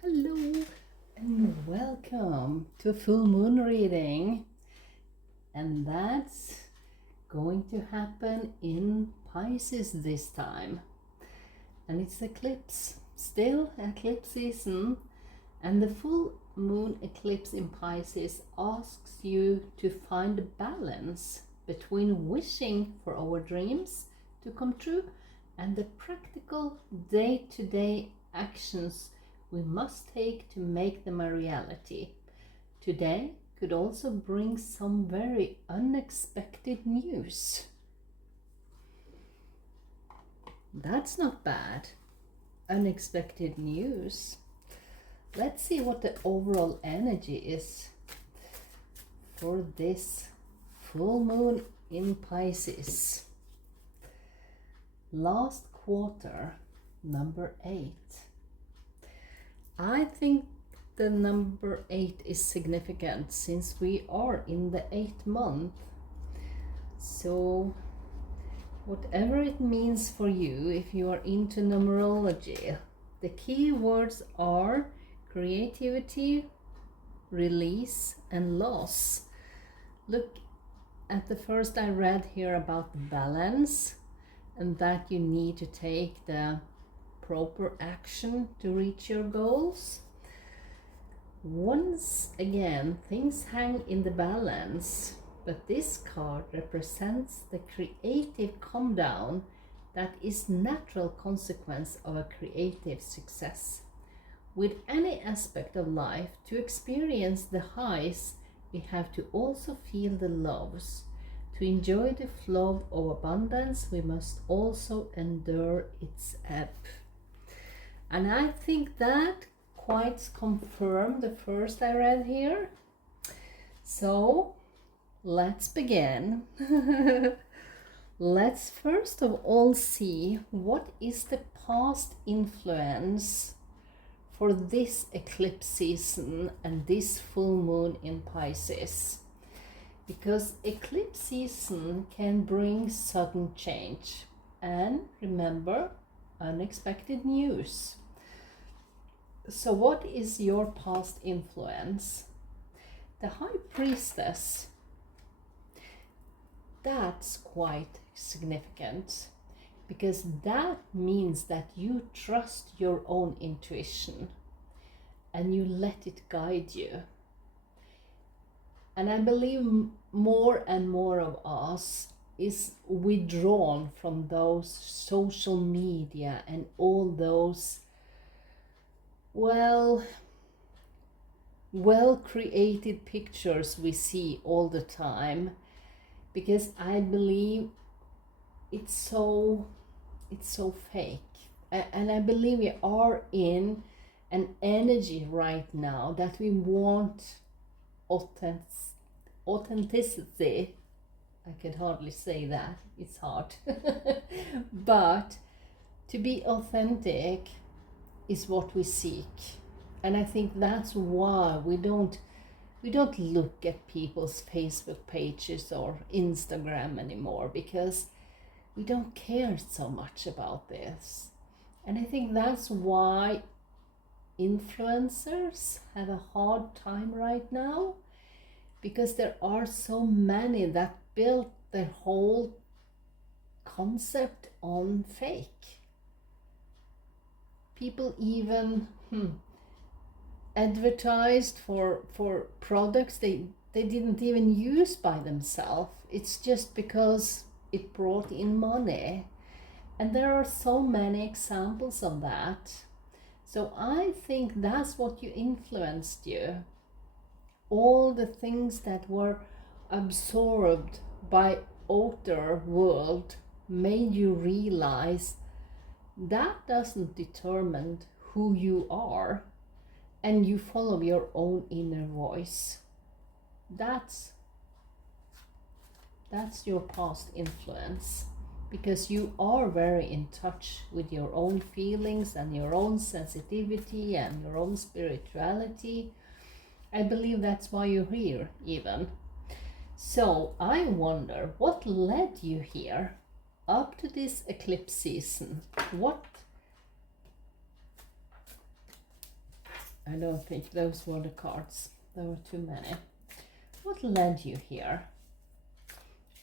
Hello and welcome to a full moon reading, and that's going to happen in Pisces this time, and it's eclipse, still eclipse season, and the full moon eclipse in Pisces asks you to find a balance between wishing for our dreams to come true and the practical day-to-day actions we must take to make them a reality. Today could also bring some very unexpected news. That's not bad. Unexpected news. Let's see what the overall energy is for this full moon in Pisces. Last quarter, number 8. I think the number 8 is significant since we are in the 8th month. So whatever it means for you, if you are into numerology, the key words are creativity, release, and loss. Look at the first I read here about balance, and that you need to take the proper action to reach your goals. Once again, things hang in the balance, but this card represents the creative calm down that is natural consequence of a creative success. With any aspect of life, to experience the highs, we have to also feel the lows. To enjoy the flow of abundance, we must also endure its ebb. And I think that quite confirmed the first I read here. So let's begin. Let's first of all see what is the past influence for this eclipse season and this full moon in Pisces. Because eclipse season can bring sudden change. And remember, unexpected news. So what is your past influence? The High Priestess. That's quite significant because that means that you trust your own intuition and you let it guide you. And I believe more and more of us is withdrawn from those social media and all those well created pictures we see all the time, because I believe it's so fake. And I believe we are in an energy right now that we want authenticity. I can hardly say that, it's hard. But to be authentic is what we seek. And I think that's why we don't look at people's Facebook pages or Instagram anymore, because we don't care so much about this. And I think that's why influencers have a hard time right now, because there are so many that built their whole concept on fake. People even advertised for products they didn't even use by themselves. It's just because it brought in money. And there are so many examples of that. So I think that's what you influenced you. All the things that were absorbed by outer world made you realize that doesn't determine who you are, and you follow your own inner voice. That's your past influence, because you are very in touch with your own feelings and your own sensitivity and your own spirituality. I believe that's why you're here even. So I wonder what led you here up to this eclipse season. I don't think those were the cards. There were too many. What led you here?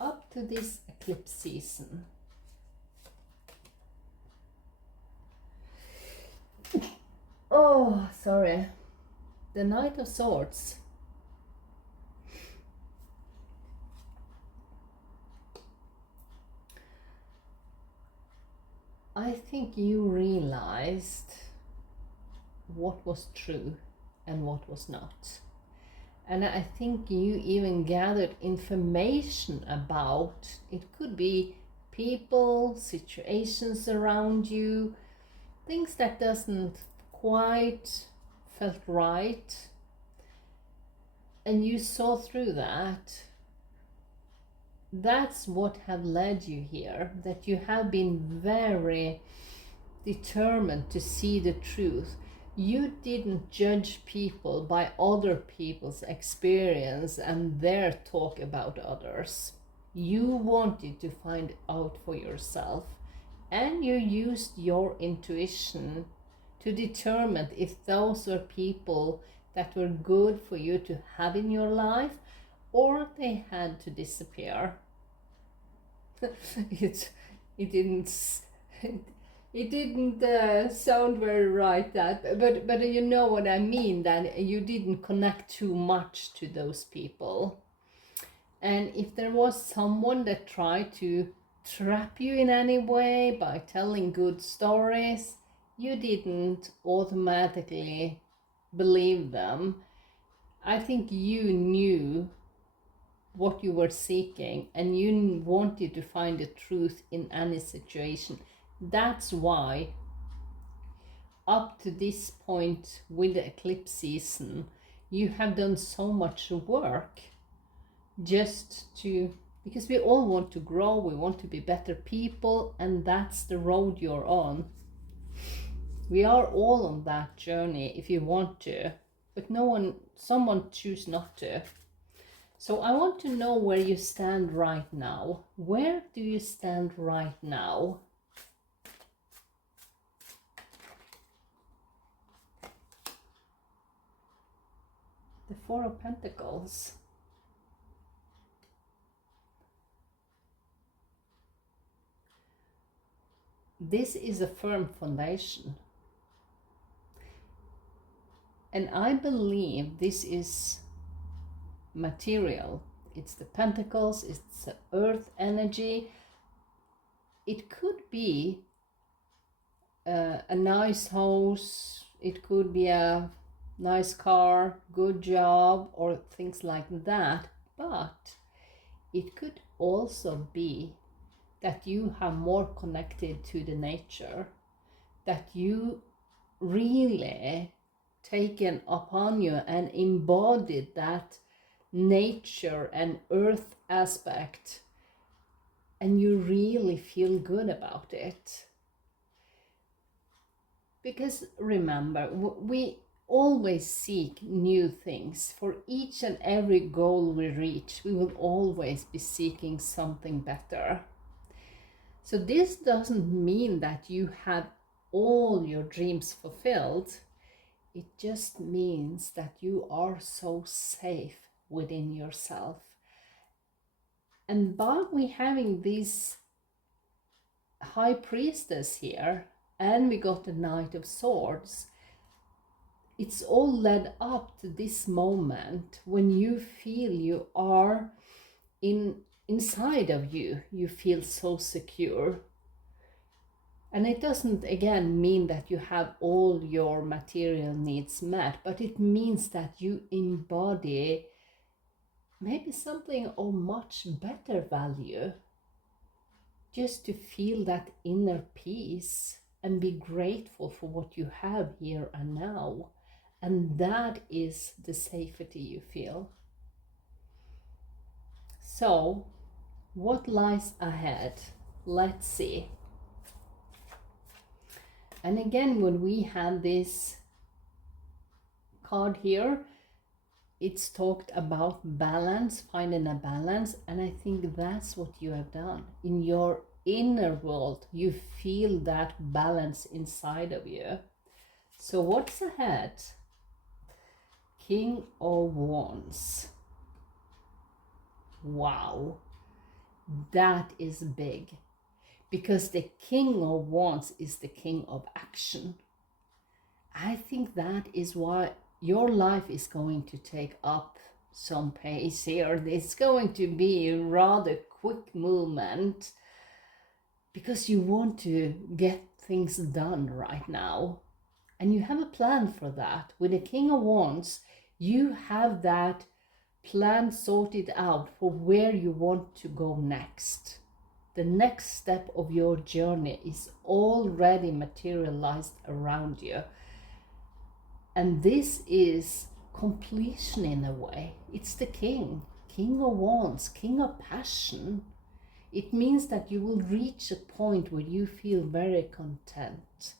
Up to this eclipse season. Oh, sorry. The Knight of Swords. I think you realized what was true and what was not. And I think you even gathered information about, it could be people, situations around you, things that doesn't quite felt right. And you saw through that. That's what have led you here, that you have been very determined to see the truth. You didn't judge people by other people's experience and their talk about others. You wanted to find out for yourself, and you used your intuition to determine if those were people that were good for you to have in your life, or they had to disappear. it didn't sound very right, that, but you know what I mean, that you didn't connect too much to those people. And if there was someone that tried to trap you in any way by telling good stories, you didn't automatically believe them. I think you knew what you were seeking, and you wanted to find the truth in any situation. That's why up to this point with the eclipse season, you have done so much work just to, because we all want to grow, we want to be better people, and that's the road you're on. We are all on that journey if you want to, but someone choose not to. So I want to know where you stand right now. Where do you stand right now? The Four of Pentacles. This is a firm foundation. And I believe this is material. It's the pentacles, it's the earth energy. It could be a nice house, it could be a nice car, good job, or things like that. But it could also be that you have more connected to the nature, that you really taken upon you and embodied that nature and earth aspect, and you really feel good about it. Because remember, we always seek new things. For each and every goal we reach, we will always be seeking something better. So this doesn't mean that you have all your dreams fulfilled. It just means that you are so safe within yourself. And by we having this High Priestess here, and we got the Knight of Swords, it's all led up to this moment when you feel you are inside of you feel so secure. And it doesn't again mean that you have all your material needs met, but it means that you embody maybe something of much better value, just to feel that inner peace and be grateful for what you have here and now. And that is the safety you feel. So, what lies ahead? Let's see. And again, when we had this card here, it's talked about balance, finding a balance, and I think that's what you have done. In your inner world, you feel that balance inside of you. So what's ahead? King of Wands. Wow, that is big, because the King of Wands is the king of action. I think that is why your life is going to take up some pace here. It's going to be a rather quick movement, because you want to get things done right now. And you have a plan for that. With the King of Wands, you have that plan sorted out for where you want to go next. The next step of your journey is already materialized around you. And this is completion in a way. It's the king of wands, king of passion. It means that you will reach a point where you feel very content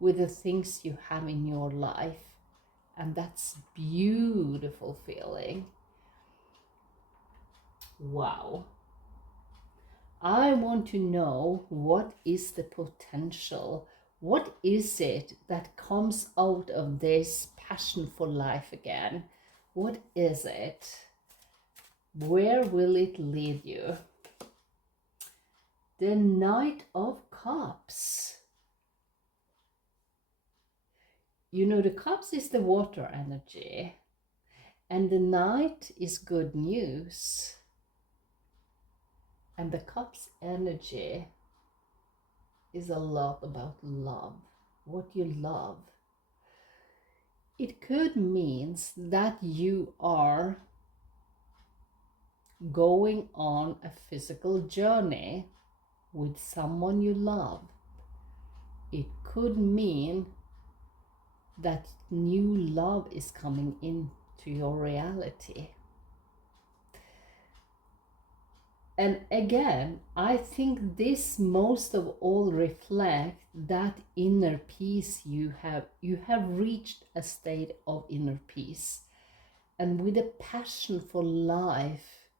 with the things you have in your life. And that's beautiful feeling. Wow. I want to know, what is the potential? What is it that comes out of this passion for life again? What is it? Where will it lead you? The Knight of Cups. You know, the Cups is the water energy, and the Knight is good news. And the Cups energy is a lot about love, what you love. It could mean that you are going on a physical journey with someone you love. It could mean that new love is coming into your reality. And again, I think this most of all reflects that inner peace you have. You have reached a state of inner peace. And with a passion for life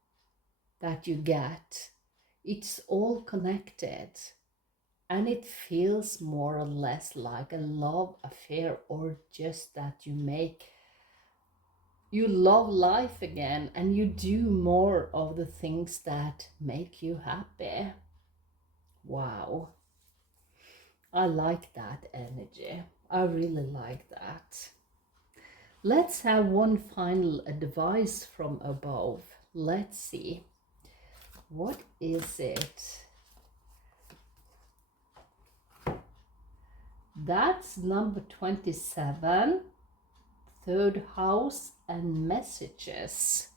that you get, it's all connected. And it feels more or less like a love affair, or just that you love life again, and you do more of the things that make you happy. Wow. I like that energy. I really like that. Let's have one final advice from above. Let's see. What is it? That's number 27. Third house and messages.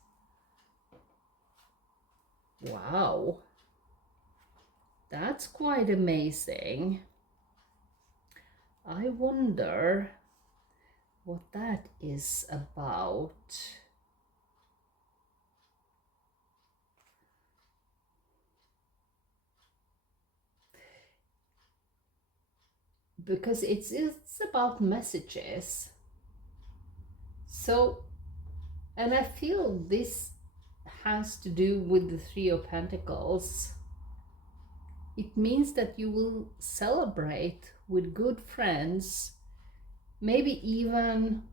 Wow, that's quite amazing. I wonder what that is about. Because it's about messages. So, and I feel this has to do with the Three of Pentacles. It means that you will celebrate with good friends, maybe even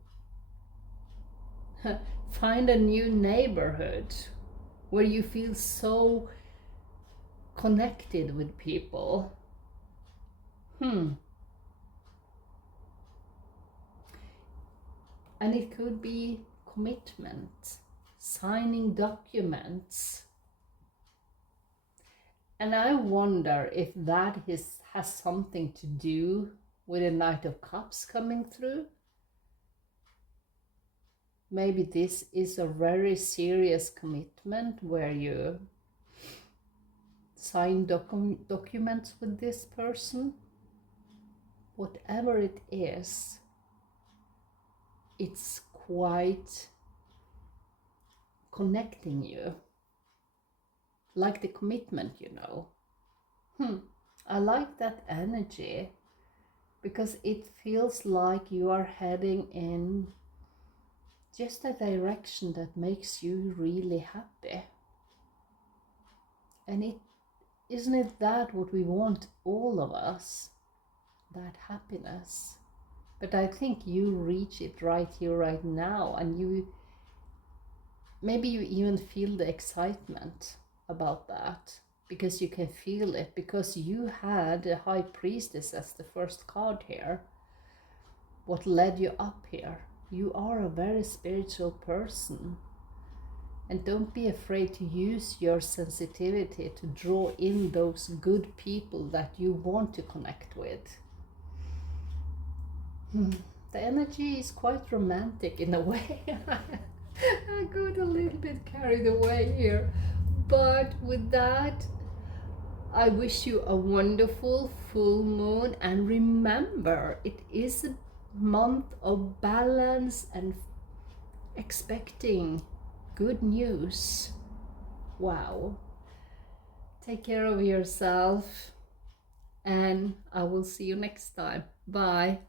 find a new neighborhood where you feel so connected with people. And it could be commitment, signing documents. And I wonder if that has something to do with the Knight of Cups coming through. Maybe this is a very serious commitment where you sign documents with this person. Whatever it is, it's quite connecting you, like the commitment, you know. I like that energy, because it feels like you are heading in just a direction that makes you really happy. And isn't it that what we want, all of us, that happiness? But I think you reach it right here, right now, and maybe you even feel the excitement about that, because you can feel it, because you had a High Priestess as the first card here. What led you up here? You are a very spiritual person. And don't be afraid to use your sensitivity to draw in those good people that you want to connect with. The energy is quite romantic in a way. I got a little bit carried away here. But with that, I wish you a wonderful full moon. And remember, it is a month of balance and expecting good news. Wow. Take care of yourself, and I will see you next time. Bye.